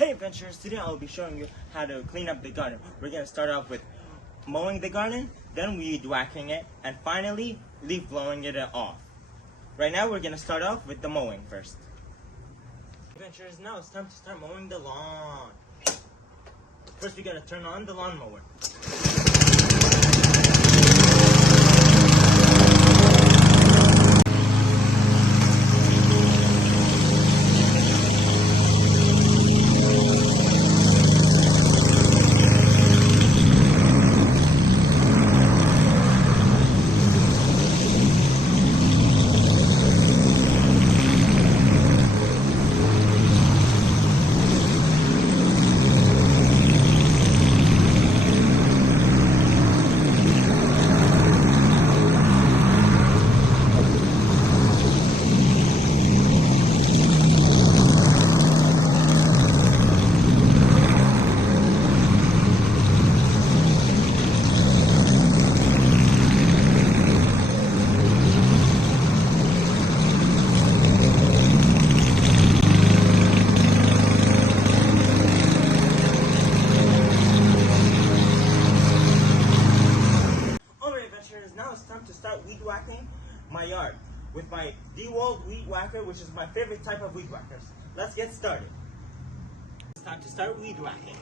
Hey adventurers, today I'll be showing you how to clean up the garden. We're going to start off with mowing the garden, then weed whacking it, and finally leaf blowing it off. Right now we're going to start off with the mowing first. Adventurers, now it's time to start mowing the lawn. First we got to turn on the lawnmower. Now it's time to start weed whacking my yard with my DeWalt weed whacker, which is my favorite type of weed whackers. Let's get started. It's time to start weed whacking.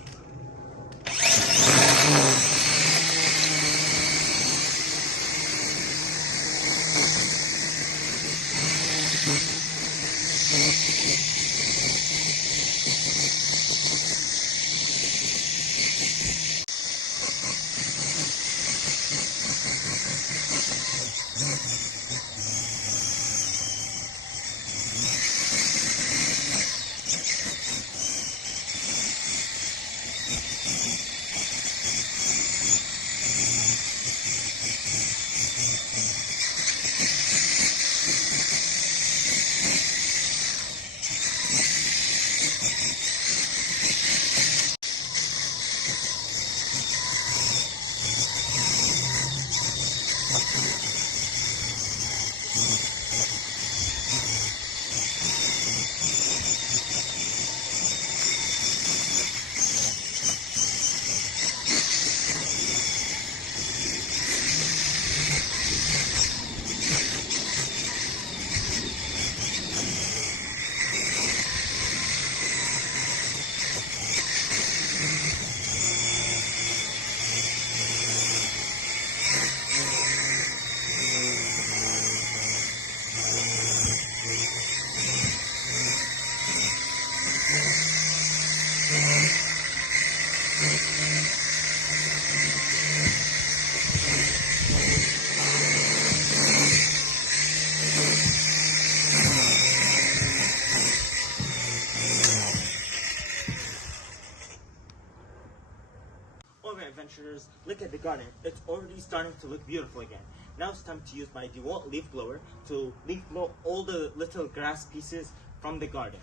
Alright adventurers, look at the garden. It's already starting to look beautiful again. Now it's time to use my DeWalt leaf blower to leaf blow all the little grass pieces from the garden.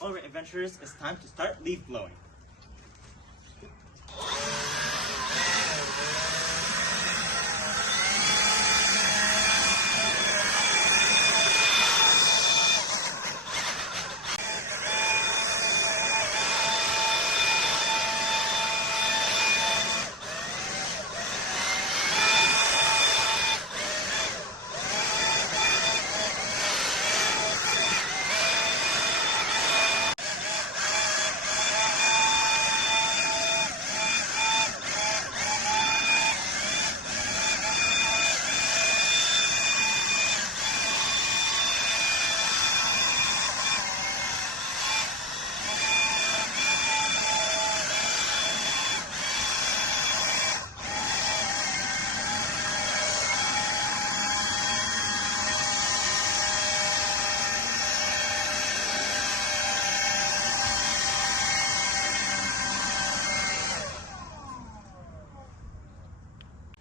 Alright adventurers, it's time to start leaf blowing.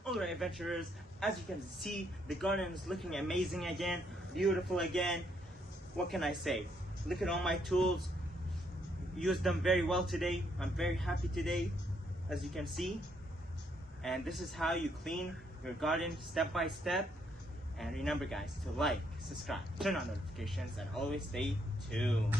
Alright adventurers, as you can see, the garden is looking amazing again, beautiful again. What can I say? Look at all my tools. Used them very well today. I'm very happy today, as you can see. And this is how you clean your garden step by step. And remember guys, to like, subscribe, turn on notifications, and always stay tuned.